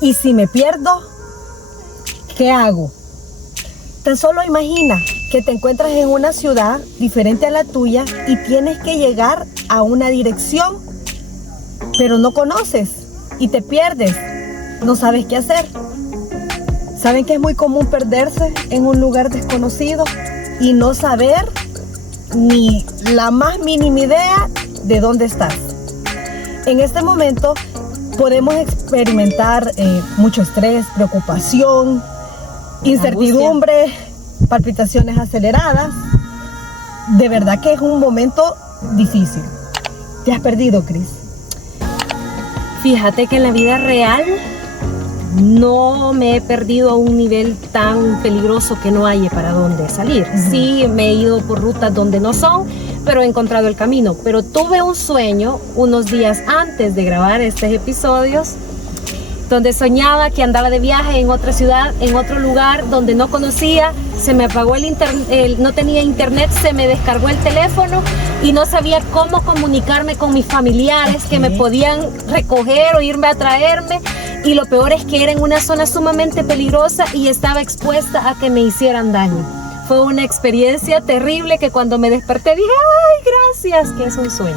¿Y si me pierdo? ¿Qué hago? Tan solo imagina que te encuentras en una ciudad diferente a la tuya y tienes que llegar a una dirección, pero no conoces y te pierdes, no sabes qué hacer. ¿Saben que es muy común perderse en un lugar desconocido y no saber ni la más mínima idea de dónde estás? En este momento podemos experimentar mucho estrés, preocupación, incertidumbre, palpitaciones aceleradas. De verdad que es un momento difícil. ¿Te has perdido, Cris? Fíjate que en la vida real no me he perdido a un nivel tan peligroso que no haya para dónde salir. Sí, me he ido por rutas donde no son, pero he encontrado el camino. Pero tuve un sueño unos días antes de grabar estos episodios, donde soñaba que andaba de viaje en otra ciudad, en otro lugar donde no conocía. Se me apagó el internet, no tenía internet, se me descargó el teléfono y no sabía cómo comunicarme con mis familiares que me podían recoger o irme a traerme. Y lo peor es que era en una zona sumamente peligrosa y estaba expuesta a que me hicieran daño. Fue una experiencia terrible que cuando me desperté dije, ¡ay, gracias! Que es un sueño.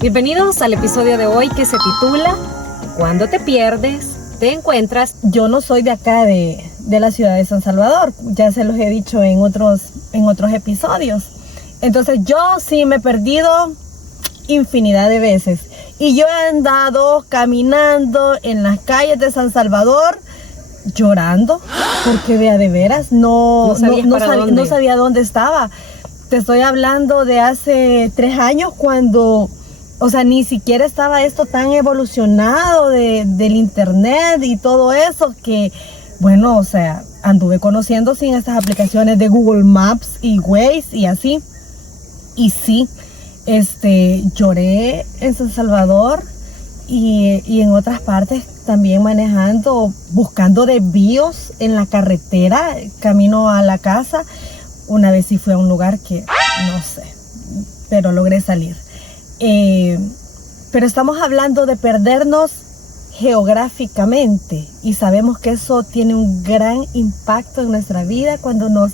Bienvenidos al episodio de hoy que se titula Cuando te pierdes, te encuentras. Yo no soy de acá de la ciudad de San Salvador, ya se los he dicho en otros episodios. Entonces yo sí me he perdido infinidad de veces y yo he andado caminando en las calles de San Salvador llorando porque vea, de veras no sabía dónde estaba. Te estoy hablando de hace 3 años cuando, o sea, ni siquiera estaba esto tan evolucionado del internet y todo eso que, bueno, o sea, anduve conociendo sin estas aplicaciones de Google Maps y Waze y así. Y sí, lloré en San Salvador y en otras partes también manejando, buscando desvíos en la carretera, camino a la casa. Una vez sí fui a un lugar que, no sé, pero logré salir. Pero estamos hablando de perdernos geográficamente y sabemos que eso tiene un gran impacto en nuestra vida cuando nos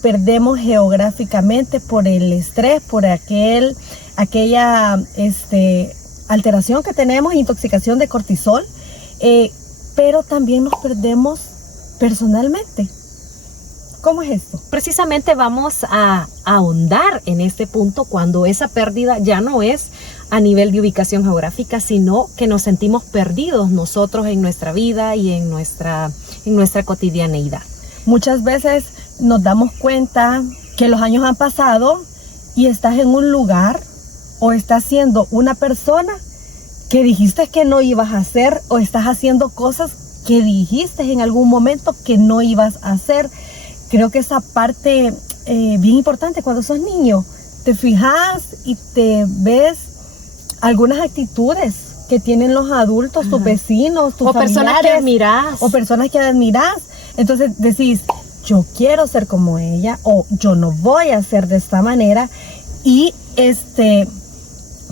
perdemos geográficamente por el estrés, por aquella alteración que tenemos, intoxicación de cortisol, pero también nos perdemos personalmente. ¿Cómo es esto? Precisamente vamos a ahondar en este punto cuando esa pérdida ya no es a nivel de ubicación geográfica, sino que nos sentimos perdidos nosotros en nuestra vida y en nuestra cotidianeidad. Muchas veces nos damos cuenta que los años han pasado y estás en un lugar o estás siendo una persona que dijiste que no ibas a hacer o estás haciendo cosas que dijiste en algún momento que no ibas a hacer. Creo que esa parte bien importante cuando sos niño, te fijas y te ves algunas actitudes que tienen los adultos, tus vecinos, tus familiares, personas que admirás. O personas que admirás. Entonces decís, yo quiero ser como ella o yo no voy a ser de esta manera. Y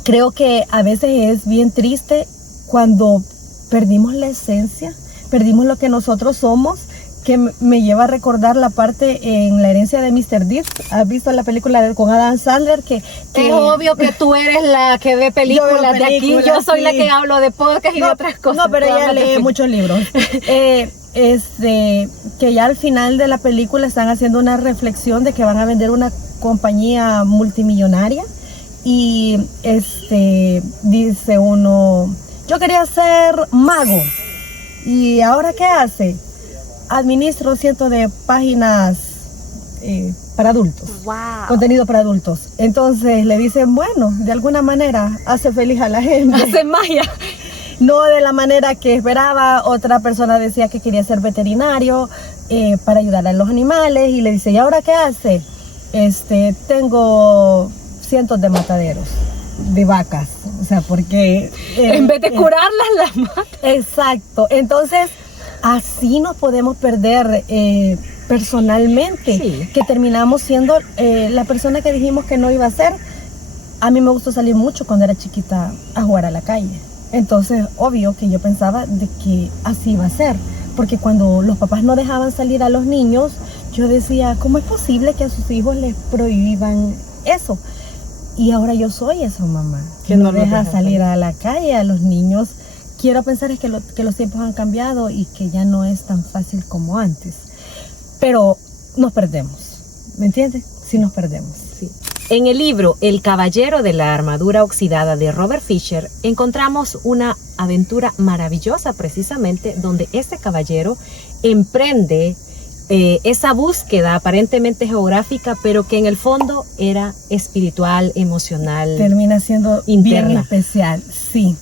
creo que a veces es bien triste cuando perdimos la esencia, perdimos lo que nosotros somos, que me lleva a recordar la parte en La herencia de Mr. Deeds. ¿Has visto la película con Adam Sandler? Que es obvio que tú eres la que ve películas de aquí. Yo soy la que hablo de podcast y de otras cosas. No, pero ella lee muchos libros. Que ya al final de la película están haciendo una reflexión de que van a vender una compañía multimillonaria. Y dice uno, yo quería ser mago. ¿Y ahora qué hace? Administro cientos de páginas para adultos. Wow. Contenido para adultos. Entonces le dicen, bueno, de alguna manera hace feliz a la gente. Hace magia. No de la manera que esperaba. Otra persona decía que quería ser veterinario para ayudar a los animales. Y le dice, ¿y ahora qué hace? Tengo cientos de mataderos de vacas. O sea, porque... en vez de curarlas, las mata. Exacto. Entonces... así nos podemos perder personalmente, Sí. que terminamos siendo la persona que dijimos que no iba a ser. A mí me gustó salir mucho cuando era chiquita a jugar a la calle. Entonces, obvio que yo pensaba de que así iba a ser. Porque cuando los papás no dejaban salir a los niños, yo decía, ¿cómo es posible que a sus hijos les prohíban eso? Y ahora yo soy esa mamá, que no deja salir a la calle a los niños. Quiero pensar es que los tiempos han cambiado y que ya no es tan fácil como antes. Pero nos perdemos, ¿me entiendes? Sí nos perdemos. Sí. En el libro El caballero de la armadura oxidada de Robert Fisher encontramos una aventura maravillosa precisamente donde este caballero emprende esa búsqueda aparentemente geográfica, pero que en el fondo era espiritual, emocional. Termina siendo interna. Bien especial, sí.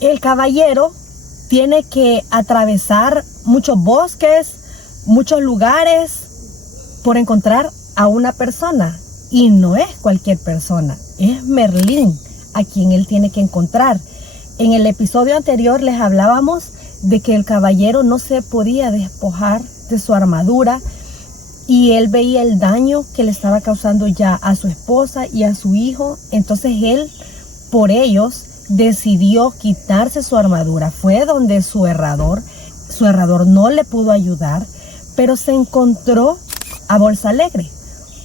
El caballero tiene que atravesar muchos bosques, muchos lugares por encontrar a una persona. Y no es cualquier persona, es Merlín a quien él tiene que encontrar. En el episodio anterior les hablábamos de que el caballero no se podía despojar de su armadura y él veía el daño que le estaba causando ya a su esposa y a su hijo. Entonces él, por ellos, decidió quitarse su armadura. Fue donde su herrador no le pudo ayudar, pero se encontró a Bolsa Alegre,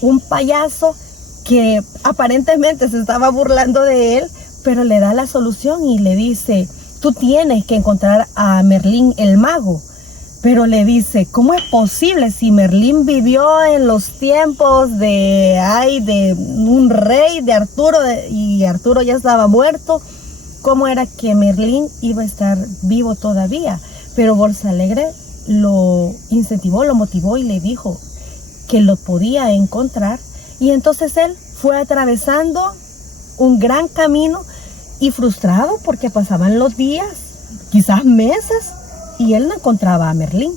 un payaso que aparentemente se estaba burlando de él, pero le da la solución y le dice, tú tienes que encontrar a Merlín el mago. Pero le dice, ¿cómo es posible si Merlín vivió en los tiempos de un rey, de Arturo, y Arturo ya estaba muerto? ¿Cómo era que Merlín iba a estar vivo todavía? Pero Bolsa Alegre lo incentivó, lo motivó y le dijo que lo podía encontrar. Y entonces él fue atravesando un gran camino y frustrado porque pasaban los días, quizás meses, y él no encontraba a Merlín.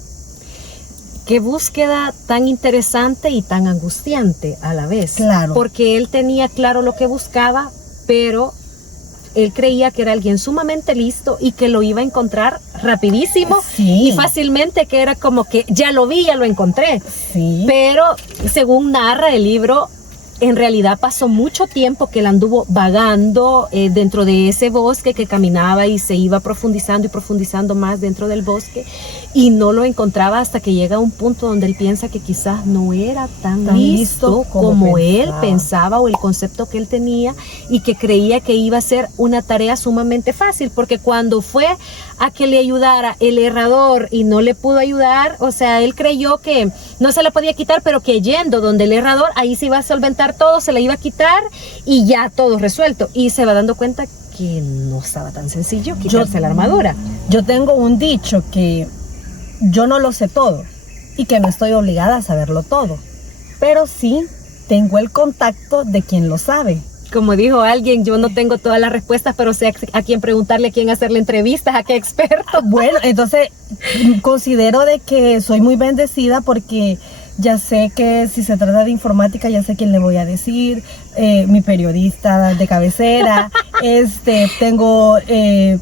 Qué búsqueda tan interesante y tan angustiante a la vez. Claro. Porque él tenía claro lo que buscaba, pero él creía que era alguien sumamente listo y que lo iba a encontrar rapidísimo. Sí. Y fácilmente, que era como que ya lo vi, ya lo encontré. Sí. Pero según narra el libro, en realidad pasó mucho tiempo que él anduvo vagando dentro de ese bosque, que caminaba y se iba profundizando y profundizando más dentro del bosque, y no lo encontraba hasta que llega a un punto donde él piensa que quizás no era tan listo como él pensaba, o el concepto que él tenía, y que creía que iba a ser una tarea sumamente fácil, porque cuando fue a que le ayudara el herrador y no le pudo ayudar, o sea, él creyó que no se la podía quitar, pero que yendo donde el herrador, ahí se iba a solventar todo, se la iba a quitar y ya todo resuelto, y se va dando cuenta que no estaba tan sencillo quitarse la armadura. Yo tengo un dicho que yo no lo sé todo y que no estoy obligada a saberlo todo, pero sí tengo el contacto de quien lo sabe. Como dijo alguien, yo no tengo todas las respuestas, pero sé a quién preguntarle, a quién hacerle entrevistas, a qué experto. Bueno, entonces considero de que soy muy bendecida porque ya sé que si se trata de informática, ya sé quién le voy a decir, mi periodista de cabecera, tengo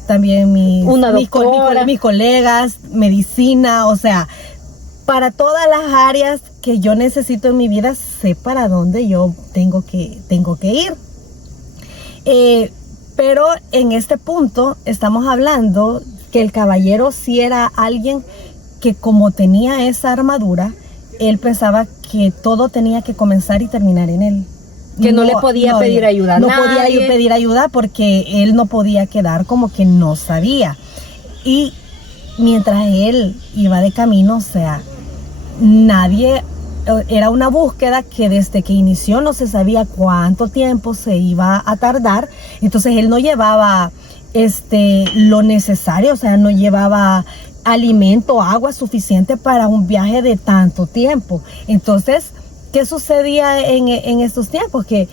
también mis colegas, medicina, o sea, para todas las áreas que yo necesito en mi vida, sé para dónde yo tengo que ir. Pero en este punto estamos hablando que el caballero sí era alguien que, como tenía esa armadura, él pensaba que todo tenía que comenzar y terminar en él. Que no le podía pedir ayuda a nadie. No podía pedir ayuda porque él no podía quedar como que no sabía. Y mientras él iba de camino, o sea, era una búsqueda que desde que inició no se sabía cuánto tiempo se iba a tardar. Entonces él no llevaba lo necesario, o sea, no llevaba alimento, agua suficiente para un viaje de tanto tiempo. Entonces, ¿qué sucedía en estos tiempos? Que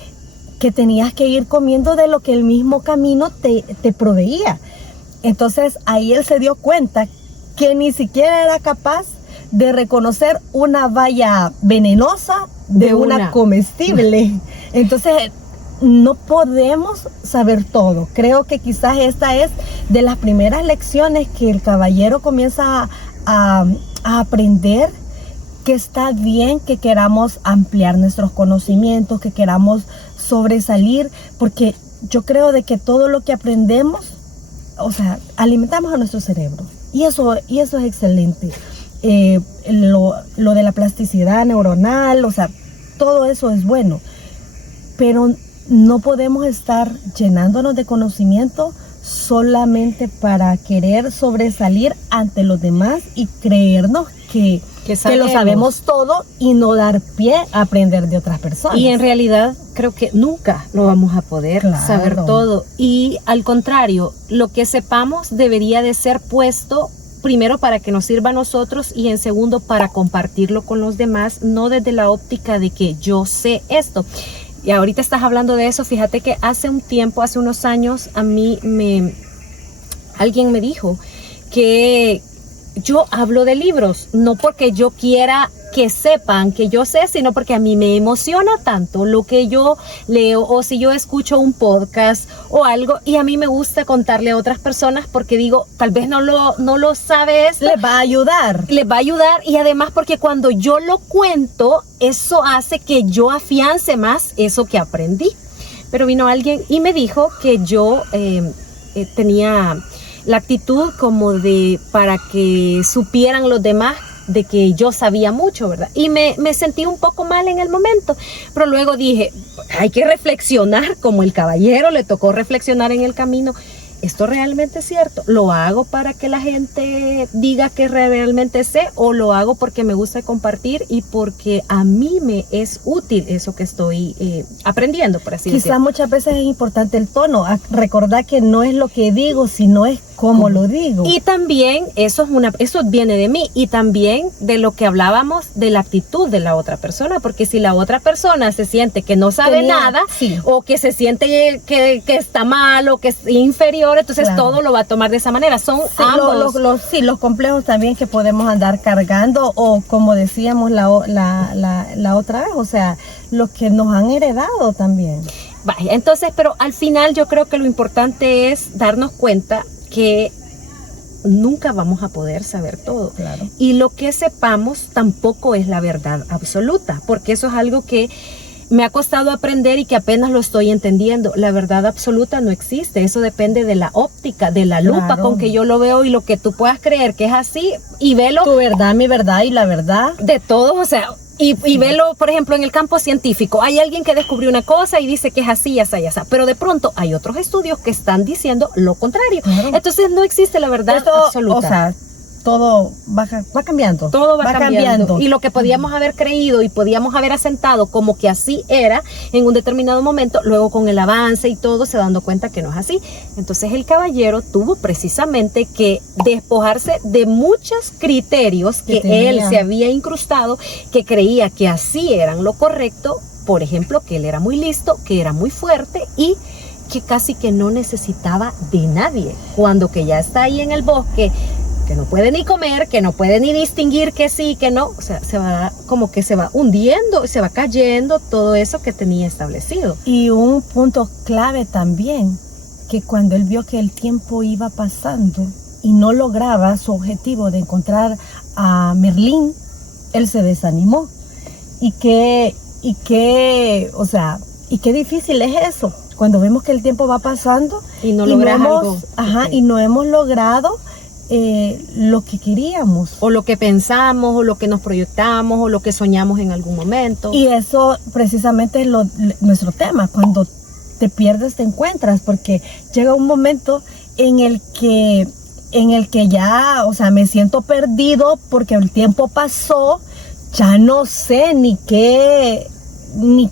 tenías que ir comiendo de lo que el mismo camino te proveía. Entonces ahí él se dio cuenta que ni siquiera era capaz de reconocer una baya venenosa de una comestible. Entonces no podemos saber todo. Creo que quizás esta es de las primeras lecciones que el caballero comienza a aprender, que está bien que queramos ampliar nuestros conocimientos, que queramos sobresalir, porque yo creo de que todo lo que aprendemos, o sea, alimentamos a nuestro cerebro. Y eso es excelente. Lo de la plasticidad neuronal, o sea, todo eso es bueno. Pero no podemos estar llenándonos de conocimiento solamente para querer sobresalir ante los demás y creernos que lo sabemos todo y no dar pie a aprender de otras personas. Y en realidad creo que nunca lo vamos a poder saber todo. Y al contrario, lo que sepamos debería de ser puesto primero para que nos sirva a nosotros y en segundo para compartirlo con los demás, no desde la óptica de que yo sé esto. Y ahorita estás hablando de eso, fíjate que hace un tiempo, hace unos años, alguien me dijo que yo hablo de libros, no porque yo quiera que sepan que yo sé, sino porque a mí me emociona tanto lo que yo leo o si yo escucho un podcast o algo y a mí me gusta contarle a otras personas porque digo, tal vez no lo sabe esto. Les va a ayudar. Les va a ayudar y además porque cuando yo lo cuento, eso hace que yo afiance más eso que aprendí. Pero vino alguien y me dijo que yo tenía la actitud como de para que supieran los demás de que yo sabía mucho, ¿verdad? Y me sentí un poco mal en el momento, pero luego dije, hay que reflexionar, como el caballero le tocó reflexionar en el camino. ¿Esto realmente es cierto? ¿Lo hago para que la gente diga que realmente sé o lo hago porque me gusta compartir y porque a mí me es útil eso que estoy aprendiendo, por así decirlo? Quizás muchas veces es importante el tono, recordar que no es lo que digo, sino es cómo lo digo. Y también eso viene de mí y también de lo que hablábamos de la actitud de la otra persona, porque si la otra persona se siente que no sabe nada o que se siente que está mal o que es inferior, entonces todo lo va a tomar de esa manera. Son ambos. Los complejos también que podemos andar cargando o como decíamos la otra vez, o sea, los que nos han heredado también. Vaya, entonces, pero al final yo creo que lo importante es darnos cuenta que nunca vamos a poder saber todo. Claro. Y lo que sepamos tampoco es la verdad absoluta, porque eso es algo que me ha costado aprender y que apenas lo estoy entendiendo. La verdad absoluta no existe. Eso depende de la óptica, de la lupa con que yo lo veo y lo que tú puedas creer que es así y velo. Tu verdad, mi verdad y la verdad. De todo, o sea, y velo, por ejemplo, en el campo científico. Hay alguien que descubrió una cosa y dice que es así, ya está. Pero de pronto hay otros estudios que están diciendo lo contrario. Claro. Entonces no existe la verdad absoluta. O sea, todo va cambiando. Todo va cambiando. Y lo que podíamos haber creído y podíamos haber asentado como que así era en un determinado momento, luego con el avance y todo se dando cuenta que no es así. Entonces el caballero tuvo precisamente que despojarse de muchos criterios que él se había incrustado, que creía que así eran lo correcto. Por ejemplo, que él era muy listo, que era muy fuerte y que casi que no necesitaba de nadie. Cuando que ya está ahí en el bosque, que no puede ni comer, que no puede ni distinguir que sí, que no, o sea, se va hundiendo, se va cayendo todo eso que tenía establecido. Y un punto clave también, que cuando él vio que el tiempo iba pasando y no lograba su objetivo de encontrar a Merlín, él se desanimó. Y qué difícil es eso, cuando vemos que el tiempo va pasando y no logramos algo. Y no hemos logrado lo que queríamos. O lo que pensamos, o lo que nos proyectamos, o lo que soñamos en algún momento. Y eso precisamente es nuestro tema. Cuando te pierdes, te encuentras, porque llega un momento en el que ya, o sea, me siento perdido porque el tiempo pasó, ya no sé ni qué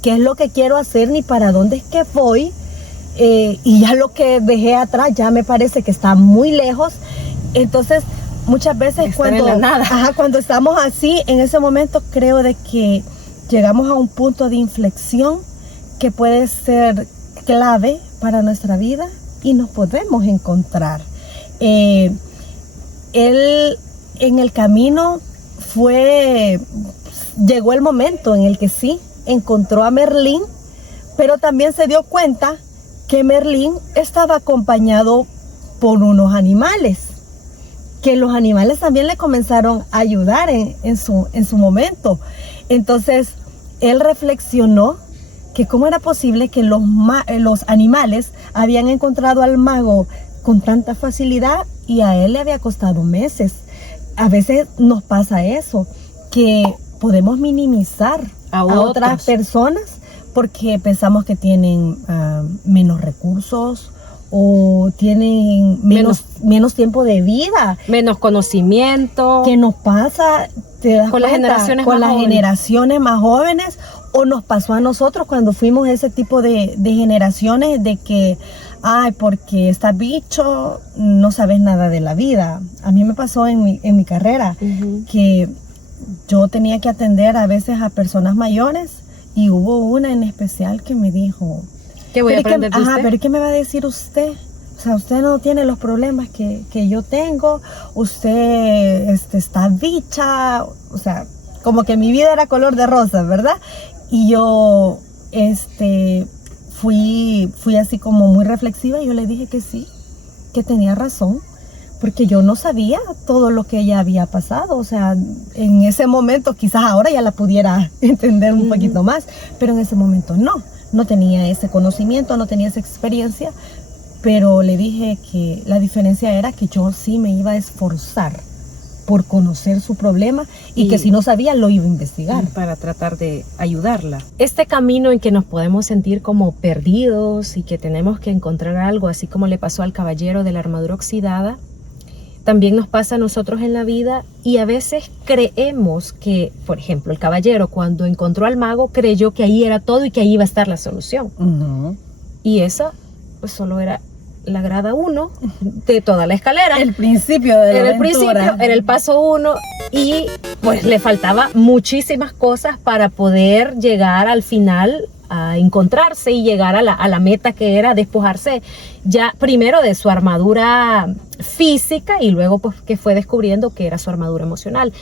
es lo que quiero hacer, ni para dónde es que voy, y ya lo que dejé atrás ya me parece que está muy lejos. Entonces, muchas veces cuando estamos así, en ese momento creo de que llegamos a un punto de inflexión que puede ser clave para nuestra vida y nos podemos encontrar. Él en el camino llegó el momento en el que sí, encontró a Merlín, pero también se dio cuenta que Merlín estaba acompañado por unos animales. que los animales también le comenzaron a ayudar en su momento. Entonces, él reflexionó que cómo era posible que los animales habían encontrado al mago con tanta facilidad y a él le había costado meses. A veces nos pasa eso, que podemos minimizar a otras personas porque pensamos que tienen menos recursos o tienen menos tiempo de vida, menos conocimiento. ¿Qué nos pasa? ¿Te das con cuenta? Las generaciones más jóvenes, o nos pasó a nosotros cuando fuimos ese tipo de generaciones de que, ay, porque estás bicho, no sabes nada de la vida. A mí me pasó en mi carrera, que yo tenía que atender a veces a personas mayores y hubo una en especial que me dijo, ¿qué voy a aprender de usted? Pero ¿qué me va a decir usted? O sea, usted no tiene los problemas que yo tengo, usted está bicha, o sea, como que mi vida era color de rosa, ¿verdad? Y yo fui así como muy reflexiva y yo le dije que sí, que tenía razón, porque yo no sabía todo lo que ella había pasado. O sea, en ese momento, quizás ahora ya la pudiera entender un poquito más, pero en ese momento no tenía ese conocimiento, no tenía esa experiencia, pero le dije que la diferencia era que yo sí me iba a esforzar por conocer su problema y que si no sabía lo iba a investigar. Para tratar de ayudarla. Este camino en que nos podemos sentir como perdidos y que tenemos que encontrar algo, así como le pasó al caballero de la armadura oxidada, también nos pasa a nosotros en la vida, y a veces creemos que, por ejemplo, el caballero cuando encontró al mago creyó que ahí era todo y que ahí iba a estar la solución. Y esa pues solo era la grada 1 de toda la escalera. El principio de la aventura. Era el paso 1, y pues le faltaba muchísimas cosas para poder llegar al final a encontrarse y llegar a la meta, que era despojarse ya primero de su armadura física y luego pues que fue descubriendo que era su armadura emocional.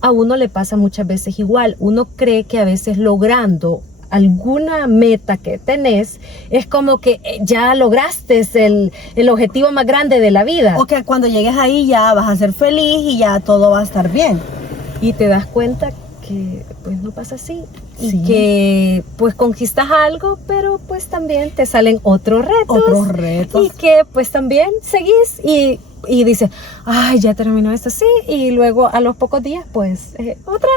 A uno le pasa muchas veces igual. Uno cree que a veces logrando alguna meta que tenés, es como que ya lograste el objetivo más grande de la vida. O que cuando llegues ahí ya vas a ser feliz y ya todo va a estar bien. Y te das cuenta que pues no pasa así. Sí. Y que pues conquistas algo, pero pues también te salen otros retos. Y que pues también seguís y dices, ay, ya terminó esto, sí, y luego a los pocos días, pues, otra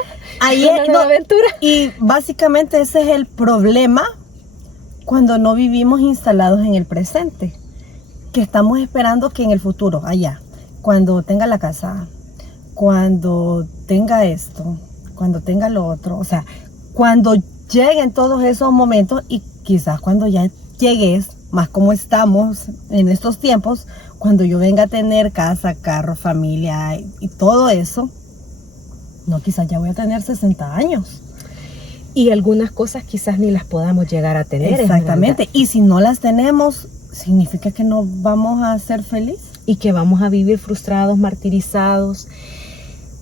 nueva aventura. Y básicamente ese es el problema cuando no vivimos instalados en el presente, que estamos esperando que en el futuro, allá, cuando tenga la casa, cuando tenga esto, cuando tenga lo otro, o sea, cuando lleguen todos esos momentos, y quizás cuando ya llegues, más como estamos en estos tiempos, cuando yo venga a tener casa, carro, familia y todo eso, no, quizás ya voy a tener 60 años. Y algunas cosas quizás ni las podamos llegar a tener. Exactamente. Y si no las tenemos, significa que no vamos a ser felices. Y que vamos a vivir frustrados, martirizados.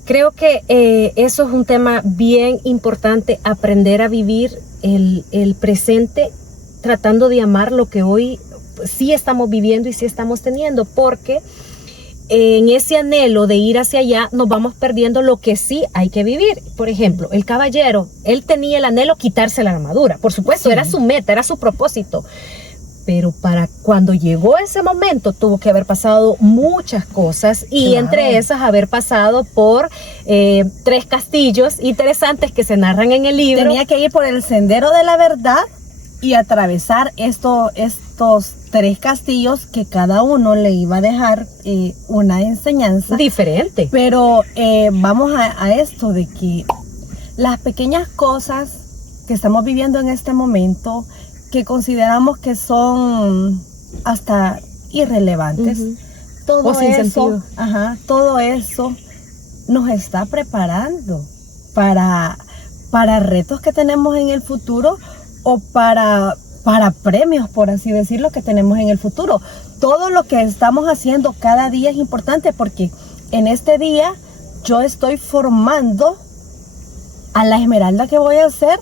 Creo que eso es un tema bien importante, aprender a vivir el presente, tratando de amar lo que hoy sí estamos viviendo y sí estamos teniendo, porque en ese anhelo de ir hacia allá nos vamos perdiendo lo que sí hay que vivir. Por ejemplo, el caballero, él tenía el anhelo quitarse la armadura, por supuesto, era su meta, era su propósito, pero para cuando llegó ese momento tuvo que haber pasado muchas cosas, y entre esas haber pasado por 3 castillos interesantes que se narran en el libro. Tenía que ir por el sendero de la verdad y atravesar estos 3 castillos que cada uno le iba a dejar una enseñanza diferente. Pero vamos a esto de que las pequeñas cosas que estamos viviendo en este momento, que consideramos que son hasta irrelevantes, todo eso nos está preparando para retos que tenemos en el futuro, o para premios, por así decirlo, que tenemos en el futuro. Todo lo que estamos haciendo cada día es importante, porque en este día yo estoy formando a la Esmeralda que voy a ser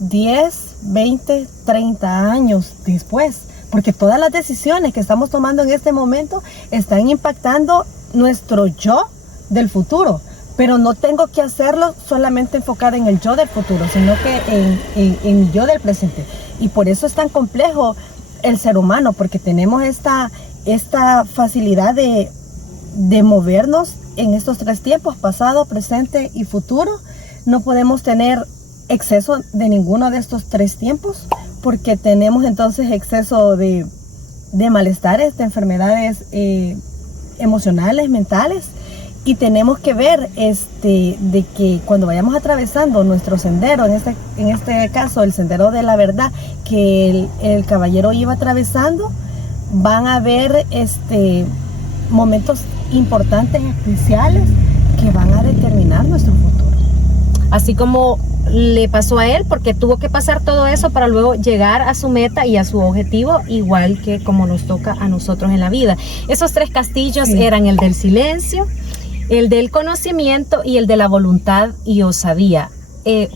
10, 20, 30 años después, porque todas las decisiones que estamos tomando en este momento están impactando nuestro yo del futuro, pero no tengo que hacerlo solamente enfocada en el yo del futuro, sino que en mi yo del presente. Y por eso es tan complejo el ser humano, porque tenemos esta facilidad de movernos en estos tres tiempos, pasado, presente y futuro. No podemos tener exceso de ninguno de estos tres tiempos, porque tenemos entonces exceso de malestares, de enfermedades emocionales, mentales, y tenemos que ver de que cuando vayamos atravesando nuestro sendero, en este caso el sendero de la verdad que el caballero iba atravesando, van a haber momentos importantes, especiales, que van a determinar nuestro futuro. Así como le pasó a él, porque tuvo que pasar todo eso para luego llegar a su meta y a su objetivo, igual que como nos toca a nosotros en la vida. Esos tres castillos eran el del silencio, el del conocimiento y el de la voluntad y osadía.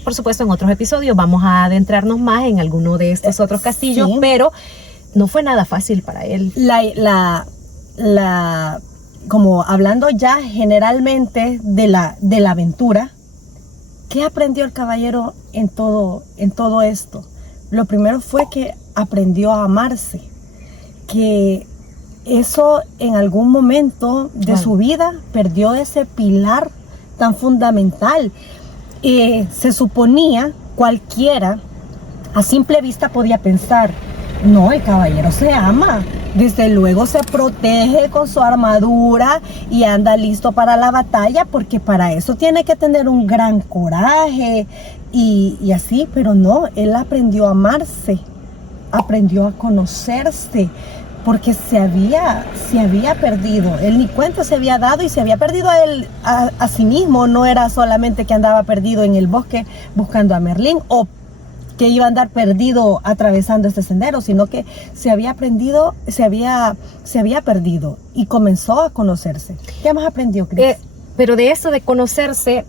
Por supuesto, en otros episodios vamos a adentrarnos más en alguno de estos otros castillos, pero no fue nada fácil para él. Como hablando ya generalmente de la aventura, ¿qué aprendió el caballero en todo esto? Lo primero fue que aprendió a amarse, que eso en algún momento de su vida perdió ese pilar tan fundamental. Se suponía, cualquiera a simple vista podía pensar, no, el caballero se ama, desde luego se protege con su armadura y anda listo para la batalla, porque para eso tiene que tener un gran coraje y así, pero no, él aprendió a amarse, aprendió a conocerse, porque se había perdido, él ni cuenta se había dado y se había perdido a sí mismo. No era solamente que andaba perdido en el bosque buscando a Merlín o que iba a andar perdido atravesando este sendero, sino que se había perdido y comenzó a conocerse. ¿Qué más aprendió, Cris? Pero de eso de conocerse,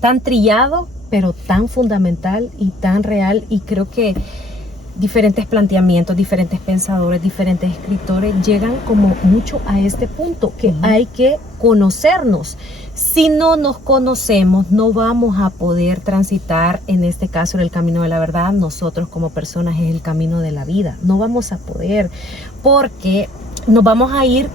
tan trillado, pero tan fundamental y tan real, y creo que diferentes planteamientos, diferentes pensadores, diferentes escritores llegan como mucho a este punto, que hay que conocernos. Si no nos conocemos, no vamos a poder transitar, en este caso, en el camino de la verdad. Nosotros como personas es el camino de la vida. No vamos a poder, porque nos vamos a ir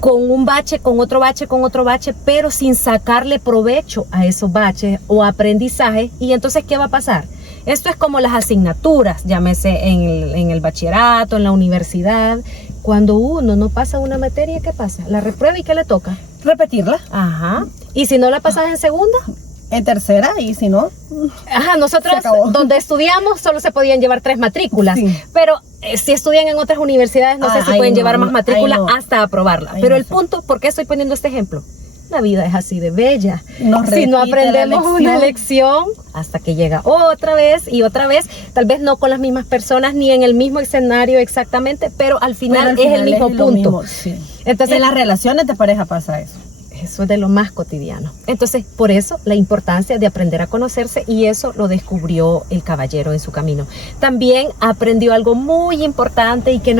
con un bache, con otro bache, con otro bache, pero sin sacarle provecho a esos baches o aprendizaje. Y entonces, ¿qué va a pasar? Esto es como las asignaturas, llámese en el bachillerato, en la universidad. Cuando uno no pasa una materia, ¿qué pasa? La reprueba, ¿y qué le toca? Repetirla. Ajá. ¿Y si no la pasas en segunda? En tercera, y si no, ajá, nosotros donde estudiamos solo se podían llevar 3 matrículas, pero si estudian en otras universidades no sé si pueden llevar más matrículas hasta aprobarla. Pero el punto, ¿por qué estoy poniendo este ejemplo? La vida es así de bella. Si no aprendemos una lección hasta que llega otra vez y otra vez, tal vez no con las mismas personas ni en el mismo escenario exactamente, pero al final es el mismo punto. Entonces, en las relaciones de pareja pasa eso. Eso es de lo más cotidiano. Entonces, por eso la importancia de aprender a conocerse, y eso lo descubrió el caballero en su camino. También aprendió algo muy importante y que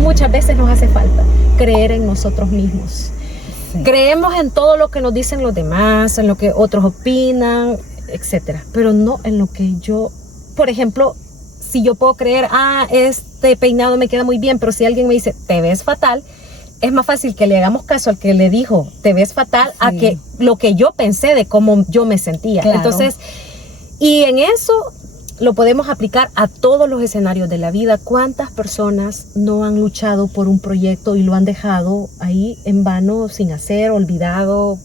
muchas veces nos hace falta: creer en nosotros mismos. Sí. Creemos en todo lo que nos dicen los demás, en lo que otros opinan, etcétera, pero no en lo que yo, por ejemplo, si yo puedo creer, este peinado me queda muy bien, pero si alguien me dice, te ves fatal, es más fácil que le hagamos caso al que le dijo, te ves fatal, a que lo que yo pensé de cómo yo me sentía. Claro. Entonces, y en eso lo podemos aplicar a todos los escenarios de la vida. ¿Cuántas personas no han luchado por un proyecto y lo han dejado ahí en vano, sin hacer, olvidado?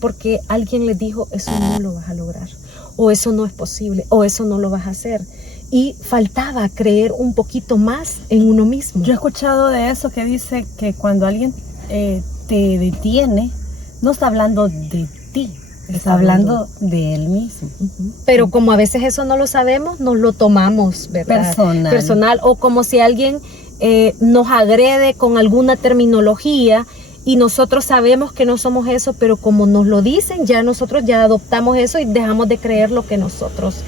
Porque alguien les dijo, eso no lo vas a lograr, o eso no es posible, o eso no lo vas a hacer. Y faltaba creer un poquito más en uno mismo. Yo he escuchado de eso que dice que cuando alguien te detiene, no está hablando de ti, está hablando de él mismo. Pero como a veces eso no lo sabemos, nos lo tomamos, ¿verdad? Personal. O como si alguien nos agrede con alguna terminología y nosotros sabemos que no somos eso, pero como nos lo dicen, nosotros ya adoptamos eso y dejamos de creer lo que nosotros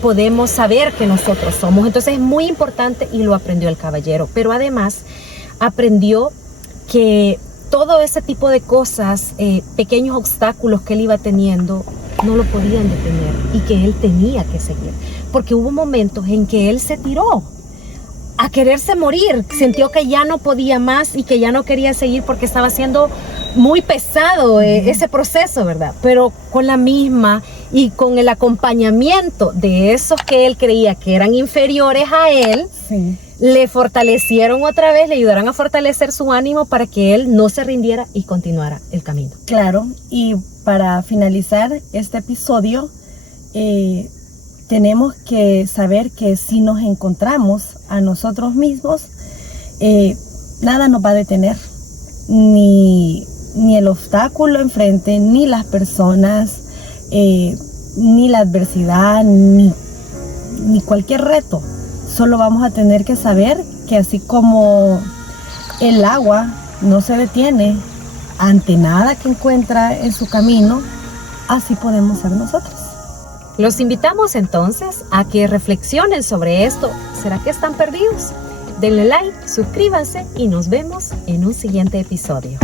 podemos saber que nosotros somos. Entonces es muy importante, y lo aprendió el caballero, pero además aprendió que todo ese tipo de cosas, pequeños obstáculos que él iba teniendo, no lo podían detener y que él tenía que seguir. Porque hubo momentos en que él se tiró a quererse morir, sintió que ya no podía más y que ya no quería seguir porque estaba siendo muy pesado ese proceso, ¿verdad? Pero con la misma y con el acompañamiento de esos que él creía que eran inferiores a él, Sí. le fortalecieron otra vez, le ayudaron a fortalecer su ánimo para que él no se rindiera y continuara el camino. Claro, y para finalizar este episodio, tenemos que saber que si nos encontramos a nosotros mismos, nada nos va a detener, ni el obstáculo enfrente, ni las personas, ni la adversidad, ni cualquier reto. Solo vamos a tener que saber que así como el agua no se detiene ante nada que encuentra en su camino, así podemos ser nosotros. Los invitamos entonces a que reflexionen sobre esto. ¿Será que están perdidos? Denle like, suscríbanse y nos vemos en un siguiente episodio.